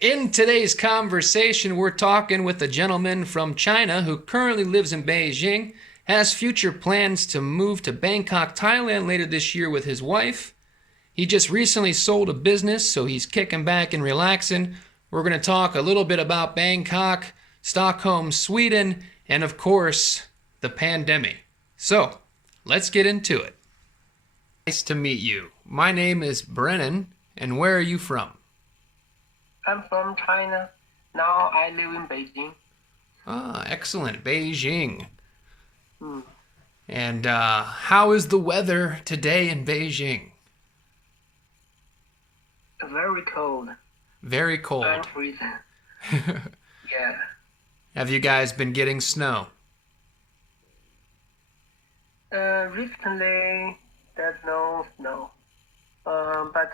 In today's conversation, we're talking with a gentleman from China who currently lives in Beijing, has future plans to move to Bangkok, Thailand later this year with his wife. He just recently sold a business, so he's kicking back and relaxing. We're going to talk a little bit about Bangkok, Stockholm, Sweden, and of course, the pandemic. So, let's get into it. Nice to meet you. My name is Brennan, and where are you from? I'm from China. Now I live in Beijing. Ah, excellent. Beijing. Hmm. And how is the weather today in Beijing? Very cold. Very I'm cold. freezing. Yeah. Have you guys been getting snow? Recently there's no snow. But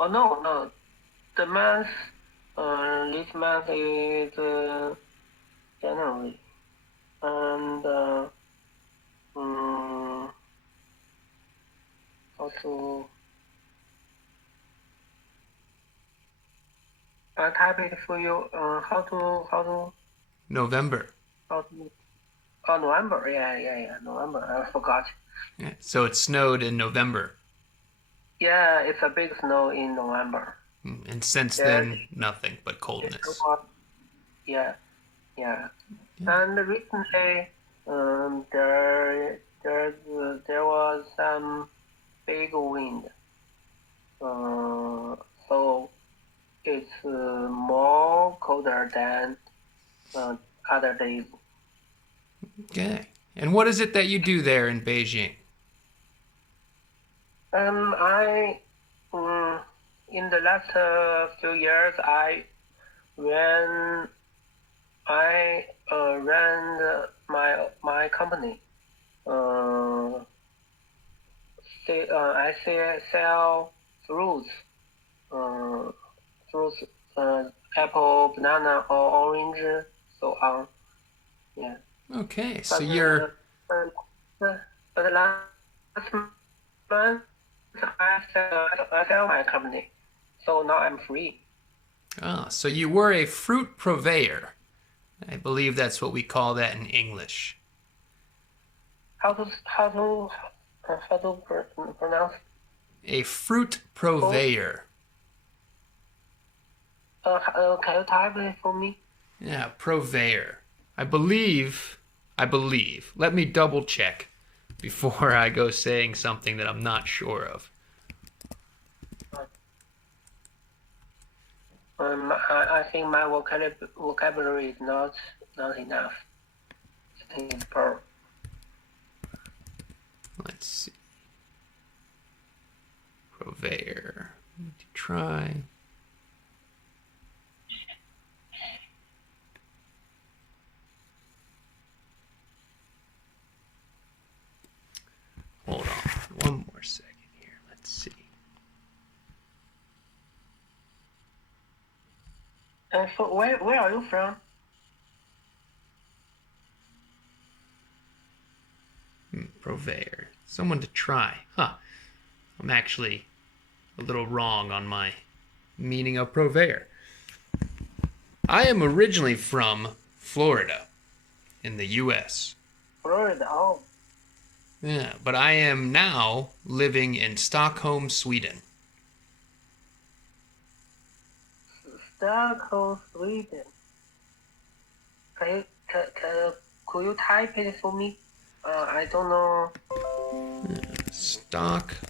oh no, the month, this month is January, and um, also I type it for you. November. How to Oh, November. Yeah. November. I forgot. Yeah. So it snowed in November. Yeah, it's a big snow in November. And since Yes, then, nothing but it's so coldness. hot. Yeah, yeah. Yeah. And recently, there was some big wind. So it's more colder than uh, other days. Okay. And what is it that you do there in Beijing? I um, in the last few years, when I ran my company. Uh, I sell fruits, uh, fruits, apple, banana, or orange, so on. Yeah, Okay. So but you're but last month I sell my company, so now I'm free. so you were a fruit purveyor. I believe that's what we call that in English. How to pronounce? A fruit Oh, purveyor. can you type it for me? Yeah, purveyor. I believe, I believe. Let me double check before I go saying something that I'm not sure of. I think my vocabulary is not enough. It's per. Let's see. Purveyor. Let me try. Hold on. One more second here. Let's see. So where are you from? Purveyor. Someone to try. Huh. I'm actually a little wrong on my meaning of purveyor. I am originally from Florida in the US. Florida. Oh, Yeah, but I am now living in Stockholm, Sweden. Stockholm, Sweden. Could you type it for me? I don't know. Stockholm,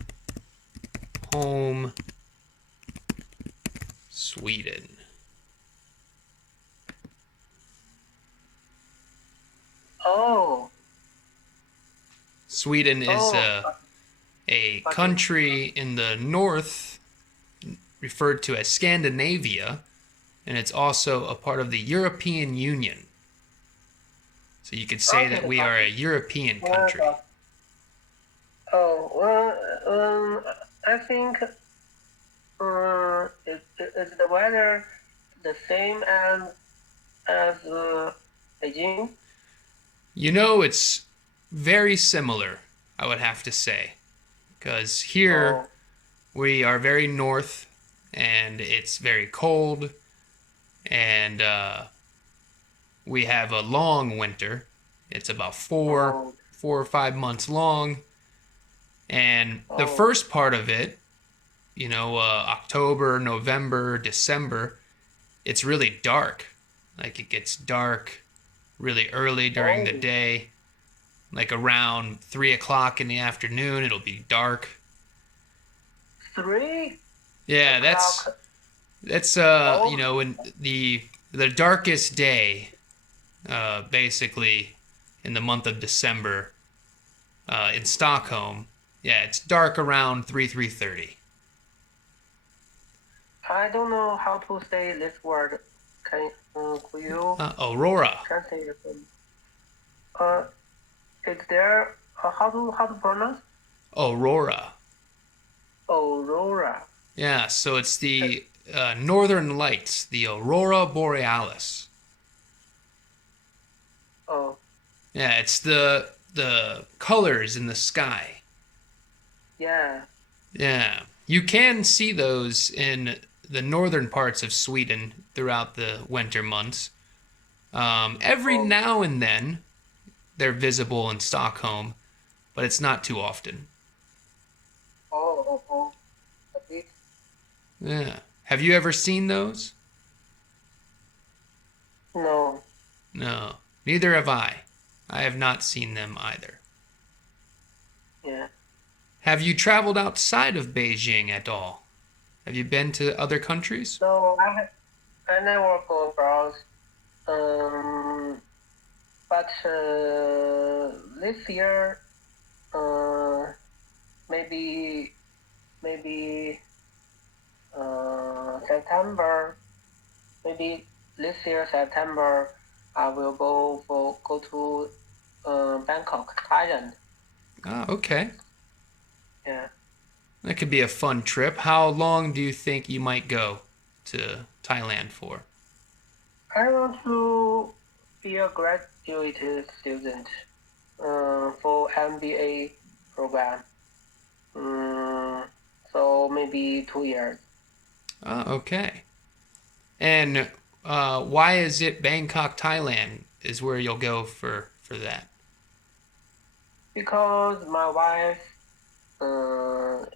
Sweden. Oh, Sweden is oh, a but country in the north referred to as Scandinavia, and it's also a part of the European Union. So you could say okay, that we are a European country. but oh, I think is the weather the same as Beijing? You know, it's very similar, I would have to say. Because here Oh, We are very north, and it's very cold, and we have a long winter. It's about Oh, 4 or 5 months long, and the oh, first part of it, October, November, December, it's really dark. Like it gets dark really early during the oh, day, like around 3 o'clock in the afternoon. It'll be dark. 3 Yeah, that's o'clock. that's Oh, in the darkest day, basically in the month of December, in Stockholm. Yeah, it's dark around 3:30. I don't know how to say this word. Could you Aurora. translate it for me? Uh, is there how to pronounce? Aurora. Aurora. Yeah, so it's Uh, the northern lights, the Aurora Borealis. Oh, Yeah, it's the colors in the sky. yeah. Yeah. You can see those in the northern parts of Sweden throughout the winter months. Every Oh, now and then they're visible in Stockholm, but it's not too often. oh. A bit. Yeah. Have you ever seen those? No. No. Neither have I. I have not seen them either. Yeah. Have you traveled outside of Beijing at all? Have you been to other countries? So I never go abroad. Um, but this year, uh, maybe maybe September. Maybe this year September, I will go to Bangkok, Thailand. Ah, okay. Yeah. That could be a fun trip. How long do you think you might go to Thailand for? I want to be a graduate student for MBA program. Mm, so maybe 2 years. Ah, okay. And why is it Bangkok, Thailand is where you'll go for that? Because uh,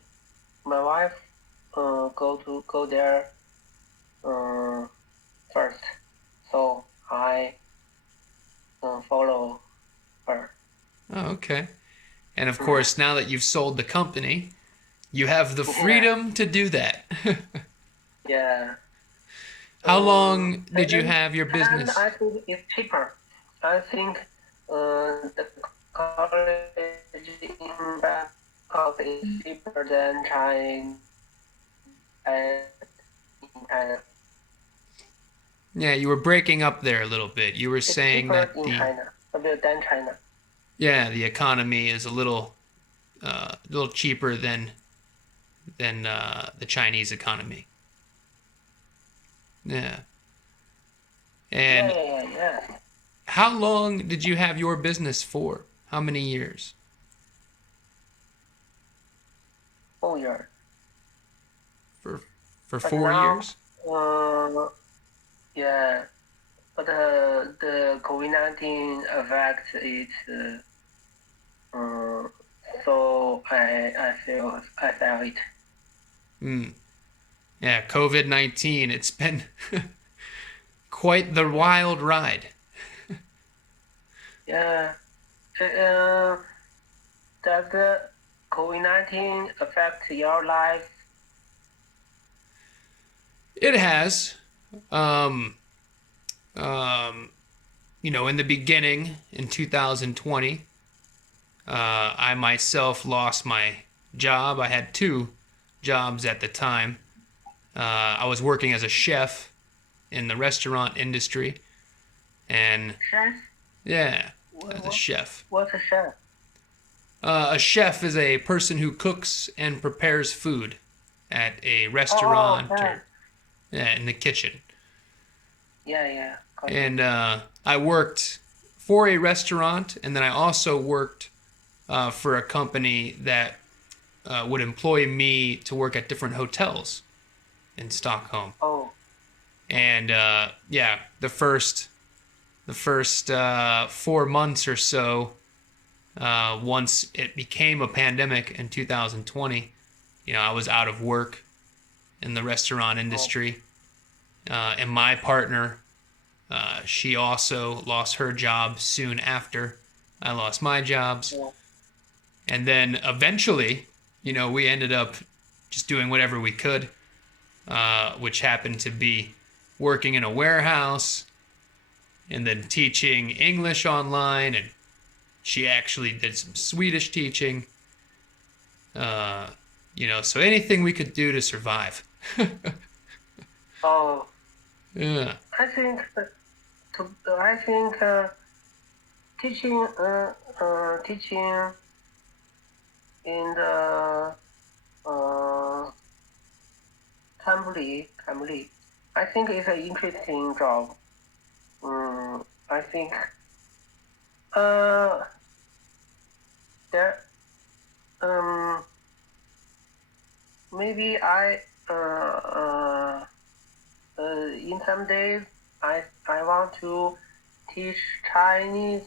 my wife go there uh, first, so I follow her. Oh, okay. And of course, now that you've sold the company, you have the Yeah, freedom to do that. yeah. How long did you And have your and business? I think it's cheaper. I think the college in Bangkok is cheaper than China. In China. Yeah, you were breaking up there a little bit. You were It's saying cheaper that in China, a bit than China. the economy is a little cheaper than the Chinese economy. Yeah. Yeah, And yeah, yeah, yeah. how long did you have your business for? How many years? 4 years. For for But four now, years? uh, yeah, but the COVID-19 affects it, uh, so I feel it. Hmm. Yeah, COVID-19. It's been quite the wild ride. Yeah, uh, does the COVID-19 affect your life? It has. Um, um, in the beginning, in 2020, I myself lost my job. I had two jobs at the time. I was working as a chef in the restaurant industry, and Chef? yeah, What, as a what, chef. what's a chef? A chef is a person who cooks and prepares food at a Oh, restaurant chef. or in the kitchen. Yeah, yeah, got it. And I worked for a restaurant, and then I also worked for a company that would employ me to work at different hotels in Stockholm. Oh, And yeah, the first 4 months or so, once it became a pandemic in 2020, I was out of work in the restaurant oh, industry. And my partner, she also lost her job soon after I lost my jobs. oh, And then eventually, we ended up just doing whatever we could, which happened to be working in a warehouse and then teaching English online. And she actually did some Swedish teaching. So anything we could do to survive. oh. Yeah. I think teaching teaching in the Cambly. I think it's an interesting job. I think uh there maybe in some days I want to teach Chinese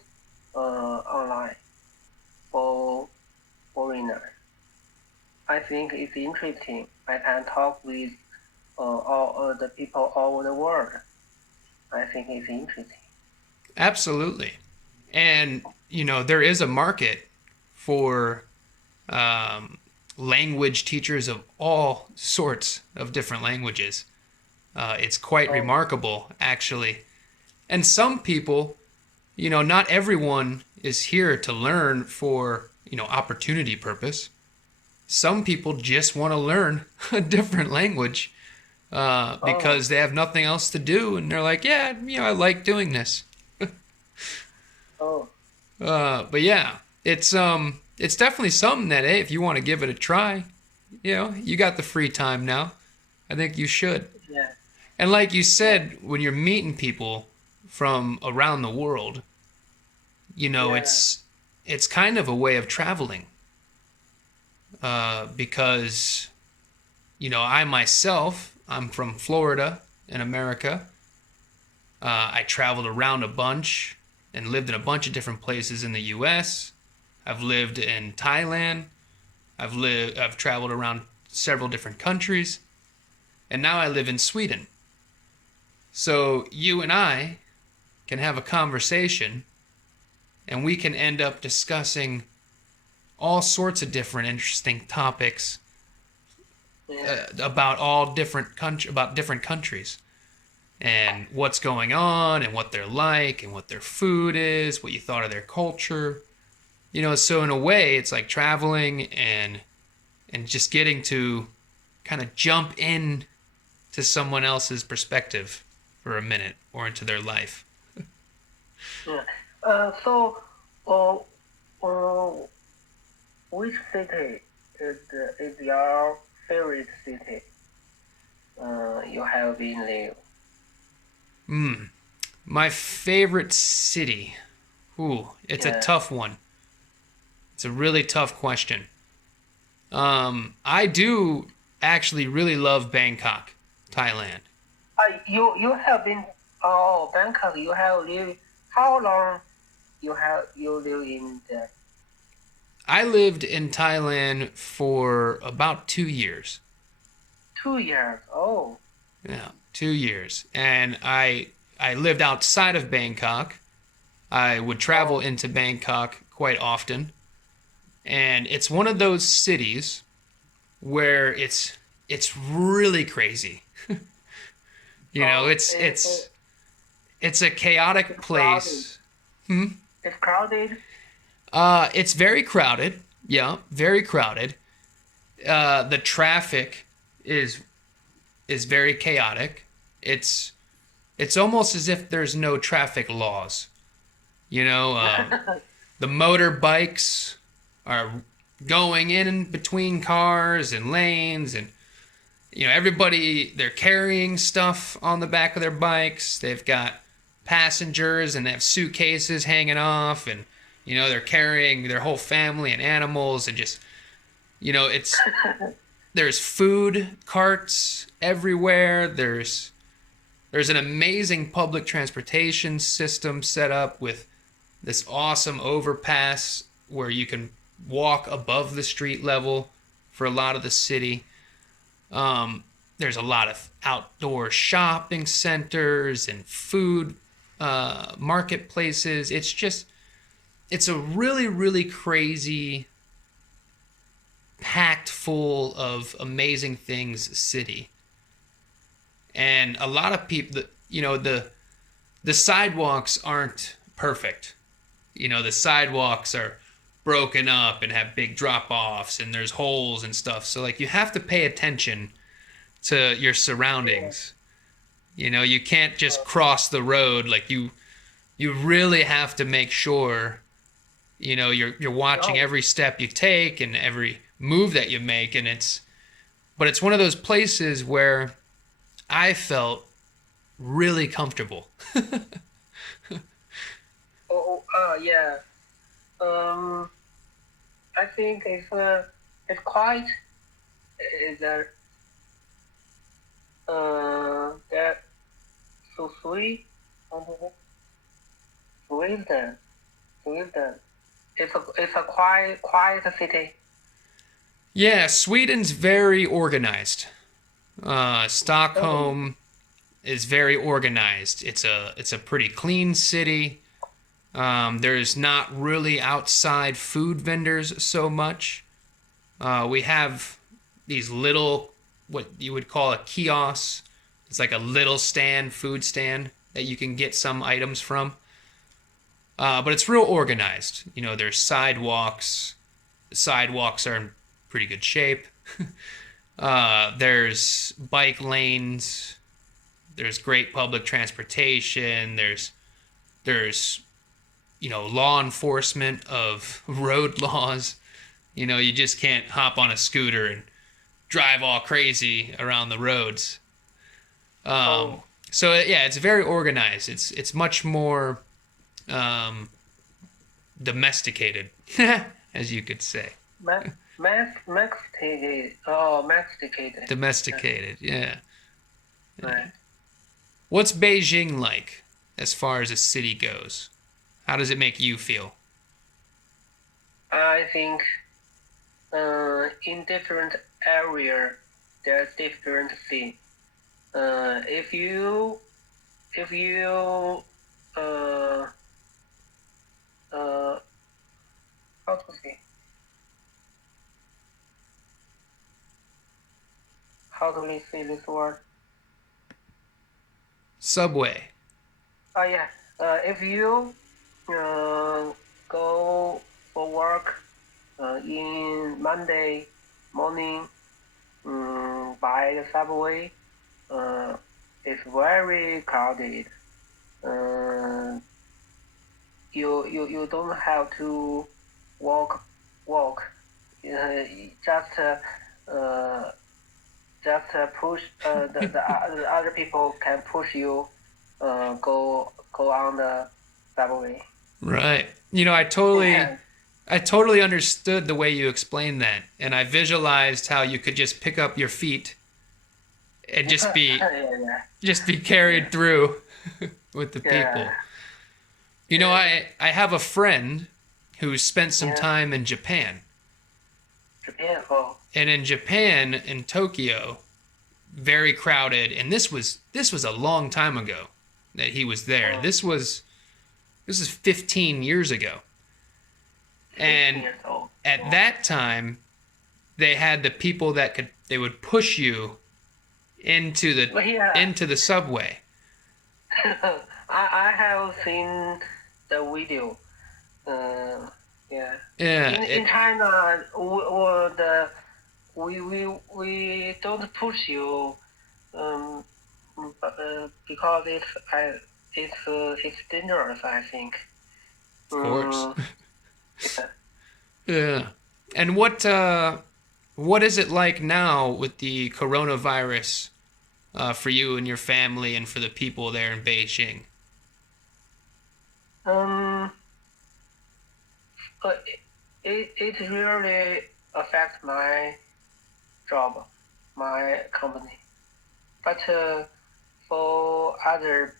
online for foreigners. I think it's interesting. I can talk with all the people all over the world. I think it's interesting. Absolutely. And, there is a market for language teachers of all sorts of different languages. It's quite Oh, remarkable, actually. And some people, not everyone is here to learn for, opportunity purpose. Some people just want to learn a different language oh, because they have nothing else to do. And they're like, yeah, I like doing this. oh, But yeah, it's definitely something that, hey, if you want to give it a try, you got the free time now. I think you should. yeah, And like you yeah, said, when you're meeting people from around the world, yeah. it's kind of a way of traveling. Because I myself, I'm from Florida in America. I traveled around a bunch and lived in a bunch of different places in the U.S. I've lived in Thailand. I've traveled around several different countries, and now I live in Sweden. So you and I can have a conversation, and we can end up discussing all sorts of different interesting topics Yeah. about different countries and what's going on and what they're like and what their food is, what you thought of their culture. So in a way, it's like traveling and just getting to kind of jump in to someone else's perspective for a minute or into their life. Yeah. So, uh, uh, which city is your favorite city? You have been live. Hmm. My favorite city. Ooh, it's a Yeah. tough one. It's a really tough question. I do actually really love Bangkok, Thailand. You have been Bangkok. You have lived. How long you live in there? I lived in Thailand for about 2 years. 2 years. Oh, Yeah, 2 years. And I lived outside of Bangkok. I would travel oh, into Bangkok quite often. And it's one of those cities where it's really crazy. oh. It's a chaotic It's crowded. place. Hmm? It's crowded. It's very crowded. Yeah, very crowded. The traffic is is very chaotic. It's almost as if there's no traffic laws. You know, the motorbikes are going in and between cars and lanes, and everybody, they're carrying stuff on the back of their bikes. They've got passengers and they have suitcases hanging off, and they're carrying their whole family and animals, and just There's food carts everywhere. There's an amazing public transportation system set up with this awesome overpass where you can walk above the street level for a lot of the city. There's a lot of outdoor shopping centers and food marketplaces. It's a really, really crazy, packed full of amazing things city. And a lot of people, the sidewalks aren't perfect. The sidewalks are broken up and have big drop-offs and there's holes and stuff. So like you have to pay attention to your surroundings. You can't just cross the road. Like you really have to make sure you're watching every step you take and every move that you make. And it's one of those places where I felt really comfortable. Yeah. I think it's quite that so sweet. Sweden. It's a quiet city. Yeah, Sweden's very organized. Stockholm is very organized. It's a pretty clean city. There's not really outside food vendors so much. We have these little, what you would call a kiosk. It's like a little food stand that you can get some items from. But it's real organized. There's sidewalks. The sidewalks are in pretty good shape. There's bike lanes. There's great public transportation. There's law enforcement of road laws. You just can't hop on a scooter and drive all crazy around the roads. So yeah, it's very organized. It's much more domesticated, as you could say. Domesticated. Oh, domesticated. Domesticated, yeah. Right. What's Beijing like as far as a city goes? How does it make you feel? I think in different area there's different thing. If you how to say? How do we say this word? Subway. Oh yeah. If you go for work in Monday morning by the subway, it's very crowded. You don't have to walk. Just push. The other people can push you. Go on the subway. Right. I totally understood the way you explained that, and I visualized how you could just pick up your feet and just be carried through with the people. I have a friend who spent some time in Japan. Japan, oh. And in Japan, in Tokyo, very crowded, and this was a long time ago that he was there. Oh. This is 15 years ago. And at that time, they had the people that they would push you into the subway. I have seen the video. Yeah. In China, we don't push you, because it's dangerous, I think. Of course. Yeah. And what is it like now with the coronavirus for you and your family and for the people there in Beijing? It's really affect my job, my company. But for other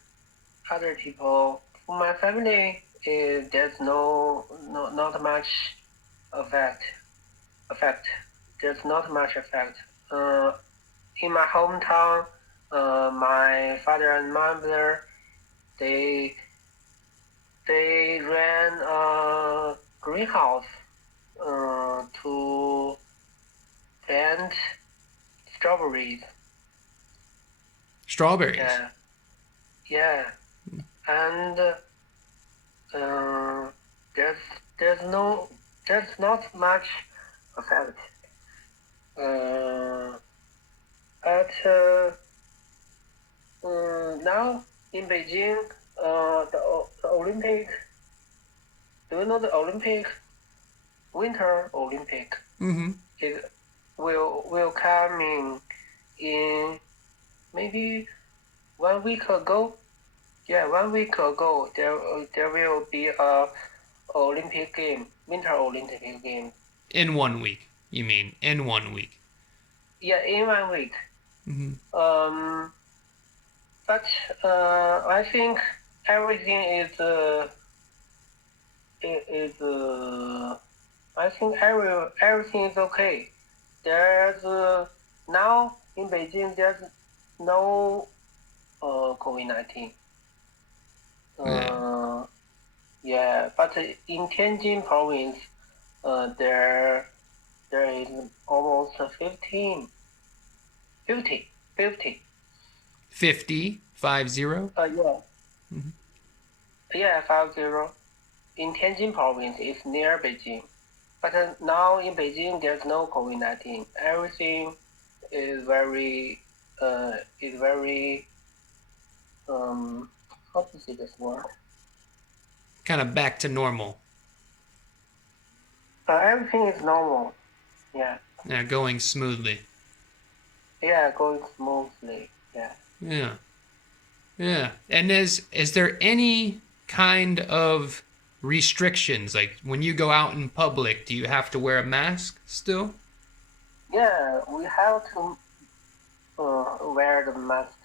people, for my family, there's not much effect. Effect. There's not much effect. In my hometown, my father and mother, they ran a greenhouse to plant strawberries. Strawberries. Yeah, yeah, and there's there's not much effect. But now in Beijing, the Olympic. Do you know the Olympic? Winter Olympic. Mm-hmm. It will come in maybe 1 week ago. Yeah, 1 week ago there will be a Olympic game, Winter Olympic game. In 1 week, you mean? In 1 week. Yeah, in 1 week. Mm-hmm. But I think everything I think everything is okay. There's now in Beijing there's no COVID-19. Yeah, but in Tianjin province, there is almost 50. 50. 50. Yeah. Mm-hmm. Yeah, 50. In Tianjin province, it's near Beijing. But now in Beijing, there's no COVID-19. Everything is very, how to say this word? Kind of back to normal. Everything is normal. Yeah. Yeah, going smoothly. Yeah, going smoothly. Yeah. Yeah. Yeah. And is there any kind of restrictions? Like when you go out in public, do you have to wear a mask still? Yeah, we have to wear the mask.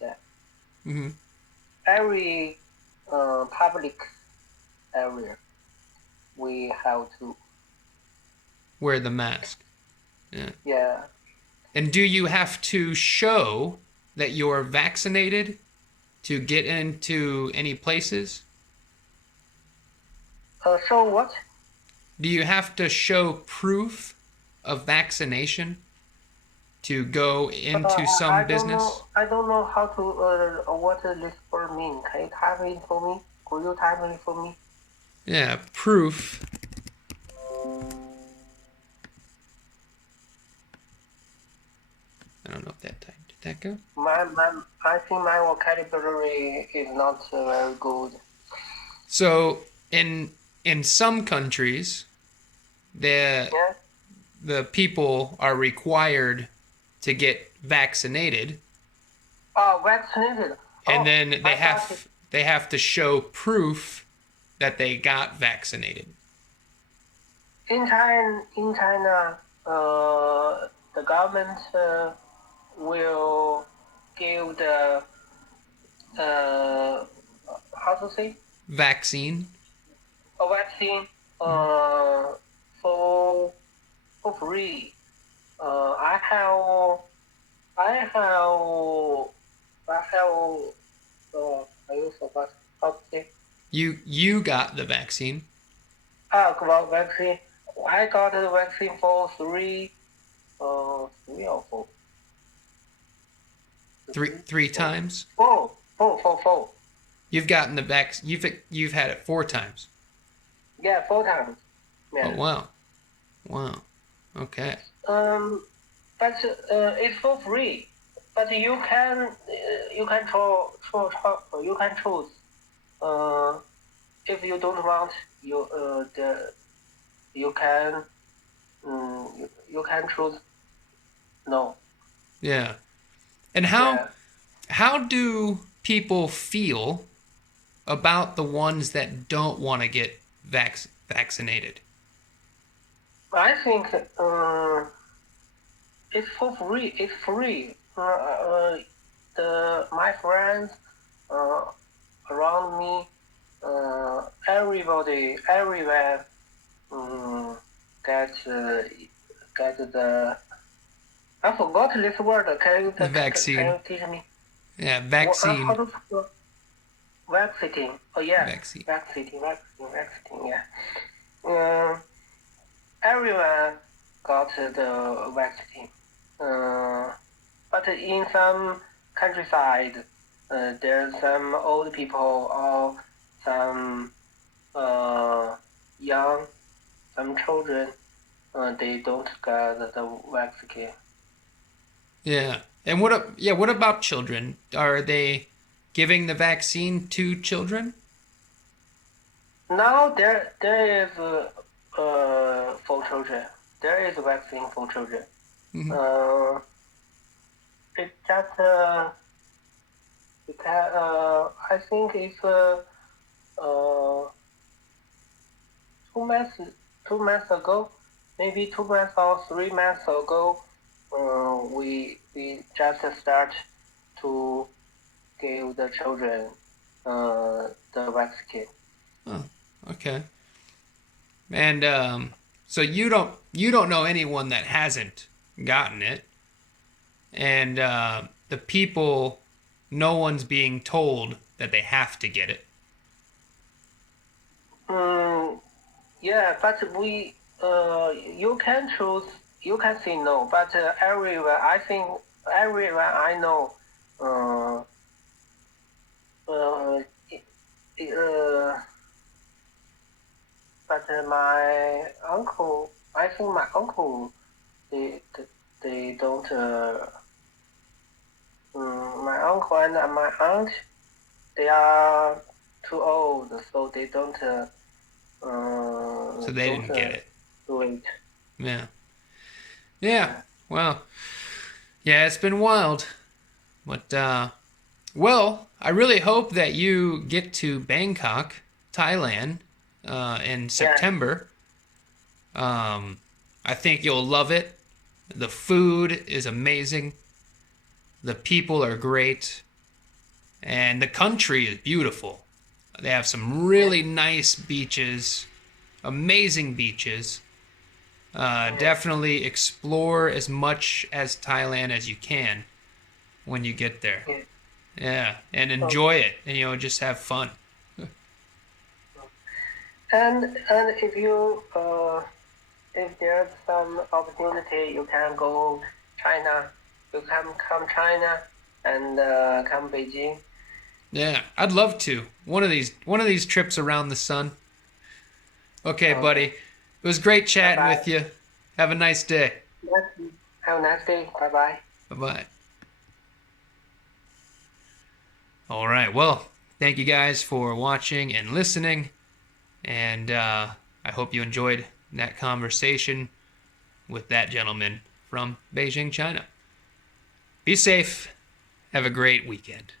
Yeah. Mm-hmm. Every public area, we have to Wear the mask. Yeah. Yeah. And do you have to show that you're vaccinated to get into any places? So what? Do you have to show proof of vaccination to go into some business? I don't know how to what this word mean. Can you type it for me? Could you type it for me? Yeah, proof. I don't know if that typed. Did that go? I think my vocabulary is not very good. So in some countries, the people are required to get vaccinated. Oh, vaccinated. And then they have to show proof that they got vaccinated. In China, the government will give the how to say Vaccine. a vaccine for free. I have I forgot how to say. You got the vaccine. About vaccine. I got the vaccine for three or four. Three times. Four. You've gotten the vaccine. You've had it 4 times. Yeah, 4 times. Yeah. Oh wow. Okay. But it's for free. But you can choose. If you don't want, you can choose no. Yeah. And how do people feel about the ones that don't want to get vaccinated? I think it's for free. It's free. My friends uh, around me, everybody, everywhere, um, get get the. I forgot this word. The Can vaccine. you teach me? Yeah, How vaccine. to spell vaccinating? Oh yeah, Vaccine. vaccinating. Yeah. Um, everyone got the vaccine. But in some countryside, there's some old people or some uh, young, some children, they don't get the vaccine. Yeah. And what about children? Are they giving the vaccine to children? Now there is for children. There is a vaccine for children. Hmm. Uh, it just I think it's uh 2 months 2 months ago, maybe 2 months or 3 months ago, we just start to give the children the vaccine. Oh, okay. And so you don't know anyone that hasn't gotten it, and the people, no one's being told that they have to get it. Mm, yeah, but you can choose, you can say no, but everyone, I think everyone I know, uh, uh, uh, but my uncle, I think my uncle, they don't. My uncle and my aunt, they are too old, so they So they don't didn't get it. do it. Yeah. Yeah. Yeah. Well, yeah, it's been wild. But well, I really hope that you get to Bangkok, Thailand, in Yeah. September. I think you'll love it. The food is amazing. The people are great, and the country is beautiful. They have some Yeah. really nice beaches, amazing beaches. Definitely explore as much as Thailand as you can when you get there. Yeah. Yeah, and So, enjoy it, and just have fun. and if there's some opportunity, you can go China. You can come China and come Beijing. Yeah, I'd love to. One of these trips around the sun. Okay, buddy. Okay. It was great Bye chatting bye. with you. Have a nice day. Have a nice day. Bye bye. Bye bye. All right. Well, thank you guys for watching and listening, and I hope you enjoyed that conversation with that gentleman from Beijing, China. Be safe. Have a great weekend.